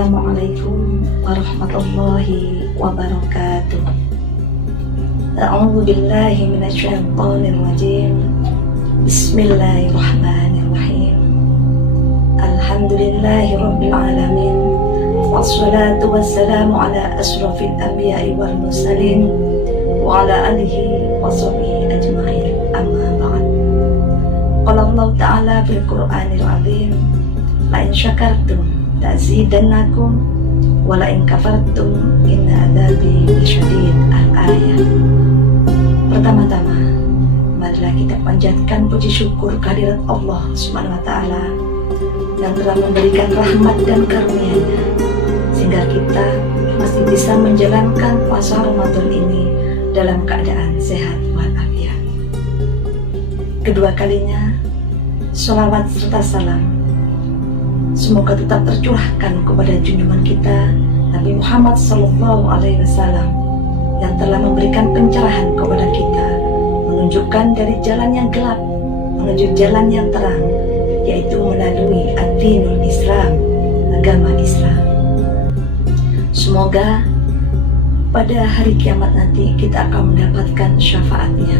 Assalamualaikum warahmatullahi wabarakatuh. A'udzu billahi minasyaitonir rajim. Bismillahirrahmanirrahim. Alhamdulillahi rabbil alamin. Wassalatu wassalamu ala asyrafil anbiya'i wal mursalin wa ala alihi wa sahbihi ajma'in. Amma ba'd. Qala Allah Ta'ala fil Qur'anil 'azim, la in syakartum lazidannakum wa la in kafartum inna adzabi lasyadid. Al-ayat. Pertama-tama, marilah kita panjatkan puji syukur kehadirat Allah Subhanahu wa Ta'ala yang telah memberikan rahmat dan karunia-Nya sehingga kita masih bisa menjalankan puasa Ramadan ini dalam keadaan sehat walafiat. Kedua kalinya, sholawat serta salam semoga tetap tercurahkan kepada junjungan kita Nabi Muhammad SAW yang telah memberikan pencerahan kepada kita, menunjukkan dari jalan yang gelap menuju jalan yang terang, yaitu melalui ad-dinul Islam, agama Islam. Semoga pada hari kiamat nanti kita akan mendapatkan syafaatnya.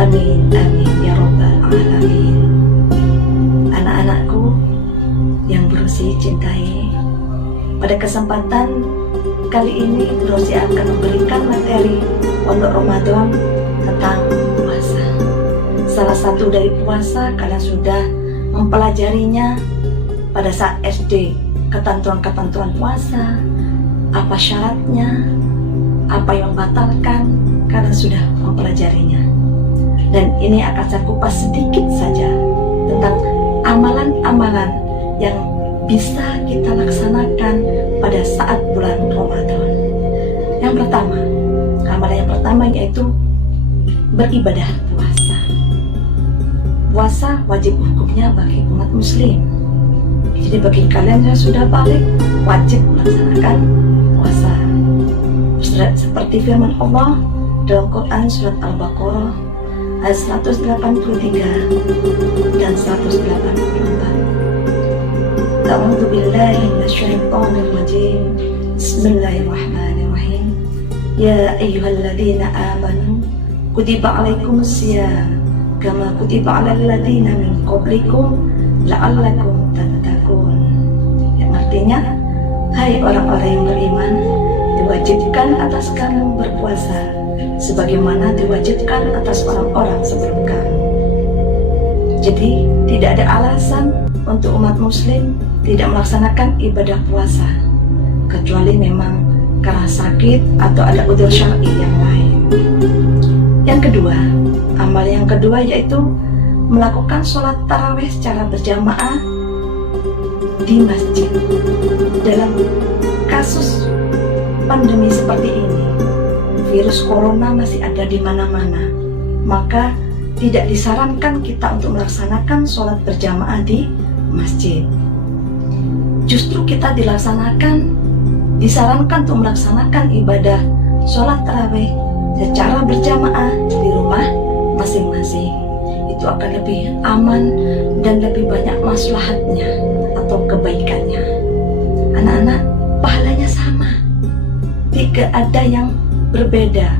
Amin, amin, ya rabbal alamin. Anak-anakku yang Bro-Si cintai, pada kesempatan kali ini Bro-Si akan memberikan materi Pondok Ramadan tentang puasa. Salah satu dari puasa kalian sudah mempelajarinya pada saat SD, ketentuan-ketentuan puasa, apa syaratnya, apa yang membatalkan, kalian sudah mempelajarinya. Dan ini akan saya kupas sedikit saja tentang amalan-amalan yang bisa kita laksanakan pada saat bulan Ramadan. Yang pertama, amalan yang pertama yaitu beribadah puasa. Puasa wajib hukumnya bagi umat muslim. Jadi bagi kalian yang sudah balik, wajib melaksanakan puasa. Seperti firman Allah dalam Quran surat Al-Baqarah ayat 183 dan 184. A'udzu billahi minasyaitonir rajim. Bismillahirrahmanirrahim. Ya ayyuhalladzina amanu kutiba alaikumusiyam kama kutiba alal ladzina min qablikum la'allakum tattaqun. Yang artinya, hai orang-orang yang beriman, diwajibkan atas kamu berpuasa sebagaimana diwajibkan atas orang-orang sebelum kamu. Jadi tidak ada alasan untuk umat muslim tidak melaksanakan ibadah puasa kecuali memang karena sakit atau ada udzur syar'i yang lain. Yang kedua, amal yang kedua yaitu melakukan sholat tarawih secara berjamaah di masjid. Dalam kasus pandemi seperti ini, virus corona masih ada di mana-mana, maka tidak disarankan kita untuk melaksanakan sholat berjamaah di masjid. Justru kita disarankan untuk melaksanakan ibadah sholat tarawih secara berjamaah di rumah masing-masing. Itu akan lebih aman dan lebih banyak maslahatnya atau kebaikannya. Anak-anak, pahalanya sama, tidak ada yang berbeda.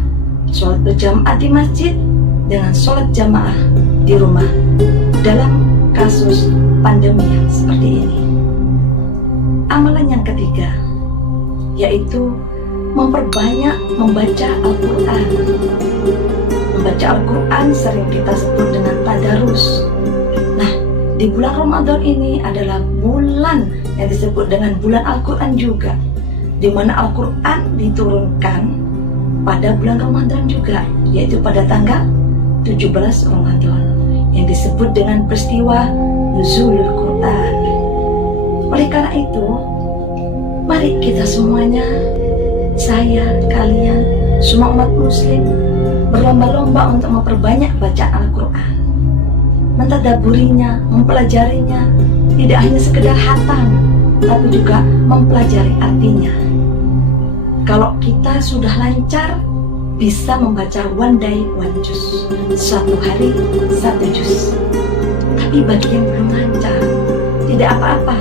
Sholat berjamaah di masjid dengan sholat jamaah di rumah dalam kasus pandemi yang seperti ini. Amalan yang ketiga yaitu memperbanyak membaca Al-Quran. Membaca Al-Quran sering kita sebut dengan tadarus. Nah, di bulan Ramadan ini adalah bulan yang disebut dengan bulan Al-Quran juga, di mana Al-Quran diturunkan pada bulan Ramadan juga, yaitu pada tanggal 17 Ramadan yang disebut dengan peristiwa Nuzulul Quran. Oleh karena itu, mari kita semuanya, saya, kalian, semua umat muslim berlomba-lomba untuk memperbanyak bacaan Al-Quran, mentadaburinya, mempelajarinya, tidak hanya sekedar hatam, tapi juga mempelajari artinya. Kalau kita sudah lancar, bisa membaca one day one juz, satu hari satu juz. Tapi bagi yang belum lancar, tidak apa-apa,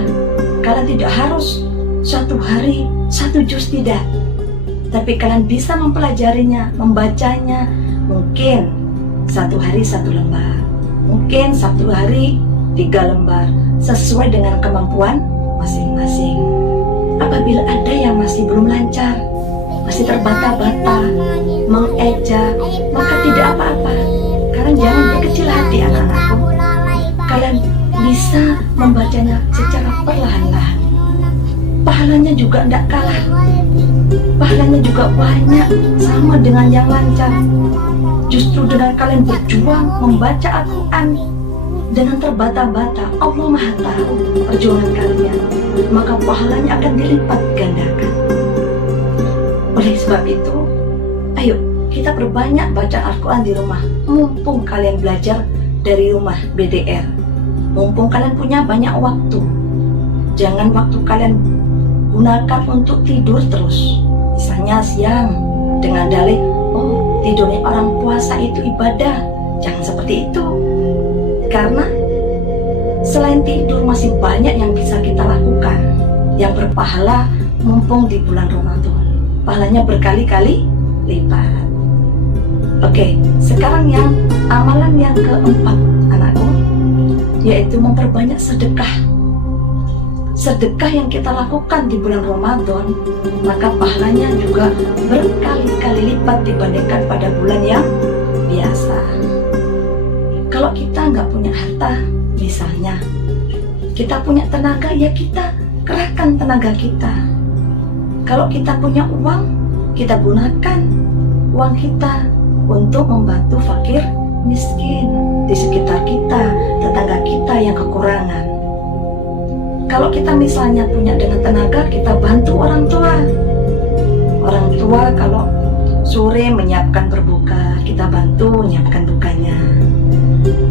kalian tidak harus suatu hari 1 juz tidak. Tapi kalian bisa mempelajarinya, membacanya, mungkin 1 hari 1 lembar, mungkin 1 hari 3 lembar, sesuai dengan kemampuan masing-masing. Apabila ada yang masih belum lancar, masih terbata-bata, mengeja, maka tidak apa-apa. Kalian jangan berkecil hati, anak-anakku. Kalian bisa membacanya secara perlahan-lahan. Pahalanya juga tidak kalah. Pahalanya juga banyak, sama dengan yang lancar. Justru dengan kalian berjuang membaca Al-Quran dengan terbata-bata, Allah Maha tahu perjuangan kalian, maka pahalanya akan dilipat gandakan. Oleh sebab itu, ayo kita perbanyak baca Al-Quran di rumah. Mumpung kalian belajar dari rumah BDR, mumpung kalian punya banyak waktu, jangan waktu kalian gunakan untuk tidur terus. Misalnya siang dengan dalih, oh tidurnya orang puasa itu ibadah. Jangan seperti itu. Karena selain tidur masih banyak yang bisa kita lakukan yang berpahala mumpung di bulan Ramadan. Pahalanya berkali-kali lipat. Oke, sekarang yang amalan yang keempat, anakku, yaitu memperbanyak sedekah. Sedekah yang kita lakukan di bulan Ramadan, maka pahalanya juga berkali-kali lipat dibandingkan pada bulan yang biasa. Kalau kita nggak punya harta, misalnya kita punya tenaga, ya kita kerahkan tenaga kita. Kalau kita punya uang, kita gunakan uang kita untuk membantu fakir miskin di sekitar kita, tetangga kita yang kekurangan. Kalau kita misalnya punya dengan tenaga, kita bantu orang tua. Orang tua kalau sore menyiapkan berbuka, kita bantu menyiapkan bukanya.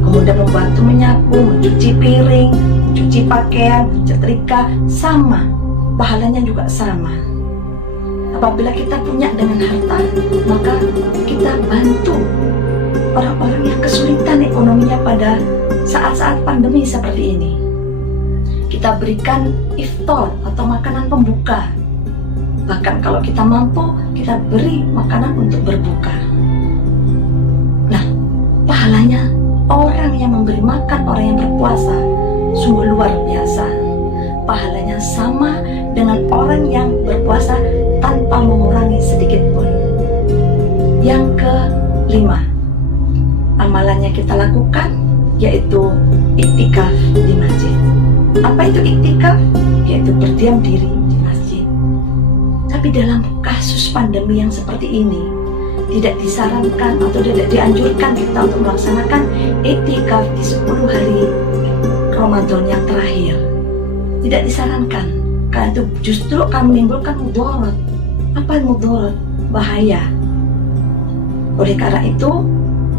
Kemudian membantu menyapu, mencuci piring, mencuci pakaian, menyetrika, sama. Pahalanya juga sama. Apabila kita punya dengan harta, maka kita bantu orang-orang yang kesulitan ekonominya pada saat-saat pandemi seperti ini. Kita berikan iftar atau makanan pembuka. Bahkan kalau kita mampu, kita beri makanan untuk berbuka. Nah, pahalanya orang yang memberi makan orang yang berpuasa sungguh luar biasa. Pahalanya sama dengan orang yang berpuasa tanpa mengurangi sedikit pun. Yang kelima, amalannya kita lakukan yaitu iktikaf di masjid. Apa itu iktikaf? Yaitu berdiam diri di masjid. Tapi dalam kasus pandemi yang seperti ini, tidak disarankan atau tidak dianjurkan kita untuk melaksanakan iktikaf di 10 hari Ramadan yang terakhir. Tidak disarankan, karena itu justru akan menimbulkan mudarat. Apa mudarat? Bahaya. Oleh karena itu,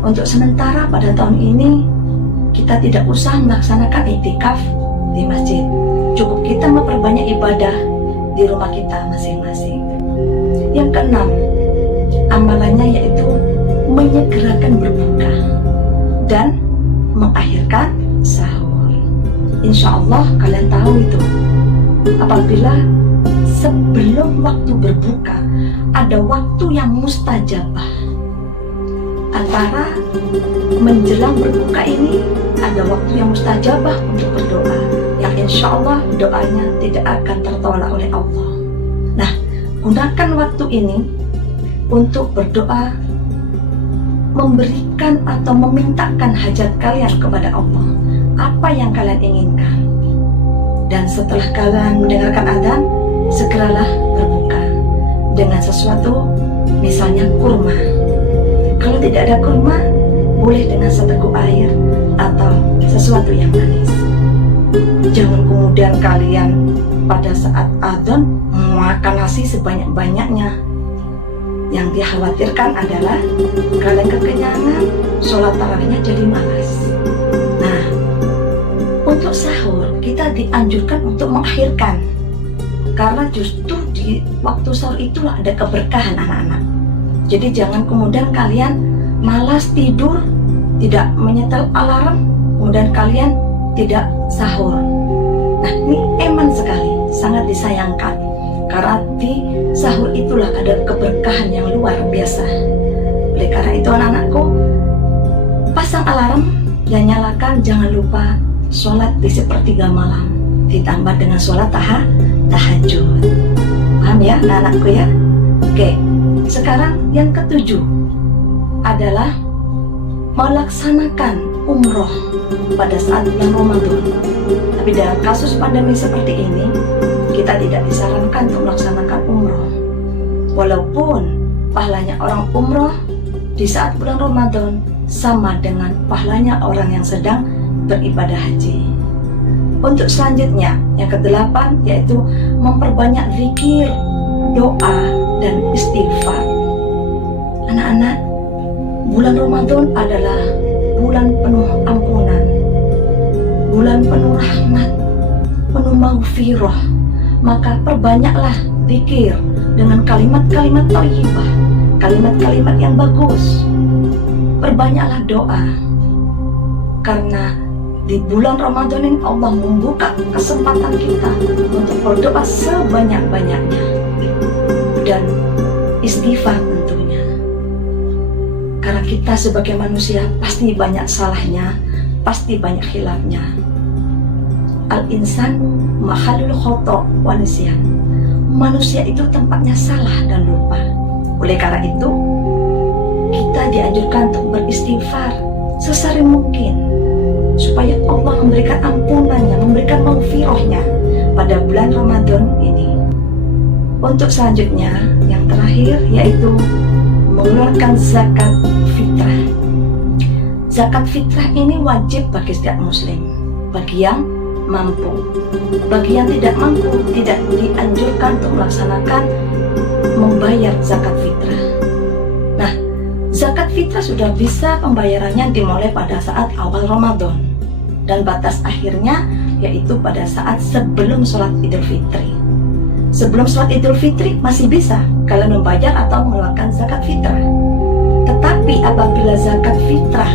untuk sementara pada tahun ini kita tidak usah melaksanakan iktikaf di masjid. Cukup kita memperbanyak ibadah di rumah kita masing-masing. Yang keenam, amalannya yaitu menyegerakan berbuka dan mengakhirkan sahur. Insya Allah kalian tahu itu, apabila sebelum waktu berbuka ada waktu yang mustajabah. Antara menjelang berbuka ini ada waktu yang mustajabah untuk berdoa, yang insya Allah doanya tidak akan tertolak oleh Allah. Nah, gunakan waktu ini untuk berdoa, memberikan atau memintakan hajat kalian kepada Allah, apa yang kalian inginkan. Dan setelah kalian mendengarkan adzan, segeralah berbuka dengan sesuatu, misalnya kurma. Kalau tidak ada kurma, boleh dengan seteguk air atau sesuatu yang manis. Jangan kemudian kalian pada saat adzan makan nasi sebanyak-banyaknya. Yang dikhawatirkan adalah kalian kekenyangan, sholat tarawihnya jadi malas. Nah, untuk sahur kita dianjurkan untuk mengakhirkan, karena justru di waktu sahur itulah ada keberkahan anak-anak. Jadi jangan kemudian kalian malas tidur, tidak menyetel alarm, kemudian kalian tidak sahur. Nah, ini eman sekali, sangat disayangkan. Karena di sahur itulah ada keberkahan yang luar biasa. Oleh karena itu anak-anakku, pasang alarm dan nyalakan, jangan lupa sholat di sepertiga malam ditambah dengan sholat tahajud. Paham ya anak-anakku ya? Oke, sekarang yang ketujuh adalah melaksanakan umroh pada saat bulan Ramadan. Tapi dalam kasus pandemi seperti ini, kita tidak disarankan untuk melaksanakan umroh. Walaupun pahalanya orang umroh di saat bulan Ramadan sama dengan pahalanya orang yang sedang beribadah haji. Untuk selanjutnya, yang ke-8 yaitu memperbanyak zikir, doa, dan istighfar. Anak-anak, bulan Ramadan adalah bulan penuh ampunan, bulan penuh rahmat, penuh maghfirah. Maka perbanyaklah zikir dengan kalimat-kalimat thayyibah, kalimat-kalimat yang bagus. Perbanyaklah doa, karena di bulan Ramadan ini Allah membuka kesempatan kita untuk berdoa sebanyak-banyaknya, dan istighfar tentunya. Karena kita sebagai manusia pasti banyak salahnya, pasti banyak khilafnya. Al-insanu mahalul khoto' wa nisyan. Manusia itu tempatnya salah dan lupa. Oleh karena itu, kita dianjurkan untuk beristighfar sesering mungkin supaya Allah memberikan ampunannya, memberikan maghfirahnya pada bulan Ramadan ini. Untuk selanjutnya, yang terakhir yaitu mengeluarkan zakat fitrah. Zakat fitrah ini wajib bagi setiap muslim, bagi yang mampu. Bagi yang tidak mampu, tidak dianjurkan untuk melaksanakan membayar zakat fitrah. Nah, zakat fitrah sudah bisa pembayarannya dimulai pada saat awal Ramadan, dan batas akhirnya yaitu pada saat sebelum sholat Idul Fitri. Sebelum sholat Idul Fitri masih bisa kalian membayar atau mengeluarkan zakat fitrah. Tetapi apabila zakat fitrah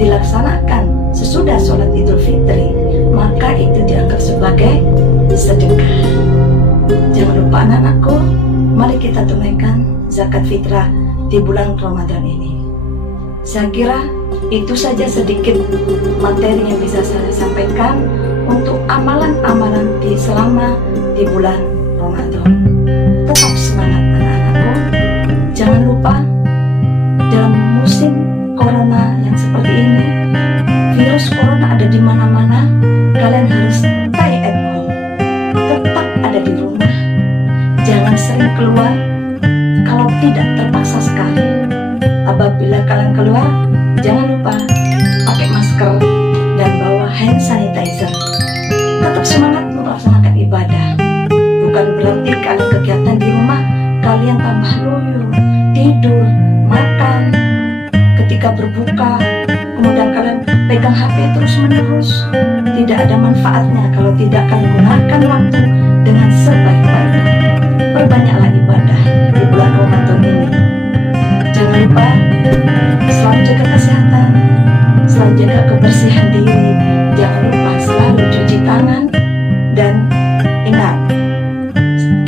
dilaksanakan sesudah sholat Idul Fitri, maka itu dianggap sebagai sedekah. Jangan lupa anak-anakku, mari kita tunaikan zakat fitrah di bulan Ramadan ini. Saya kira itu saja sedikit materi yang bisa saya sampaikan untuk amalan-amalan selama di bulan Ramadan. Tetap semangat anak-anakku. Jangan lupa, dalam musim corona yang seperti ini, virus corona ada di mana-mana, kalian harus stay at home. Tetap ada di rumah. Jangan sering keluar kalau tidak terpaksa sekali. Apabila kalian keluar, jangan lupa pakai masker dan bawa hand sanitizer. Tetap semangat melaksanakan ibadah. Bukan berarti kalian kegiatan di rumah kalian tambah loyo, tidur, makan. Ketika berbuka, kemudian kalian pegang HP terus-menerus. Tidak ada manfaatnya kalau tidak kalian gunakan waktu dengan sebaik-baiknya. Perbanyaklah ibadah di bulan Ramadan ini. Jangan lupa selalu jaga kesehatan, selalu jaga kebersihan diri. Jangan lupa selalu cuci tangan, dan ingat,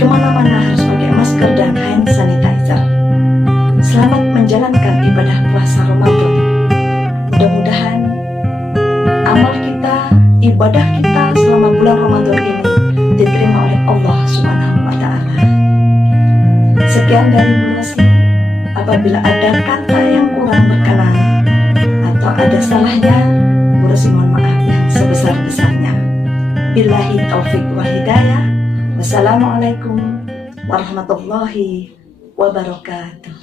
kemana-mana harus pakai masker dan hand sanitizer. Selamat menjalankan ibadah puasa Ramadan. Mudah-mudahan amal kita, ibadah kita selama bulan Ramadan ini diterima oleh Allah Subhanahu wa Ta'ala. Sekian dari Bu Rosi. Apabila ada kata yang kurang berkenan atau ada salahnya, Bu Rosi mohon maaf yang sebesar-besarnya. Billahi taufik wa hidayah. Wassalamualaikum warahmatullahi wabarakatuh.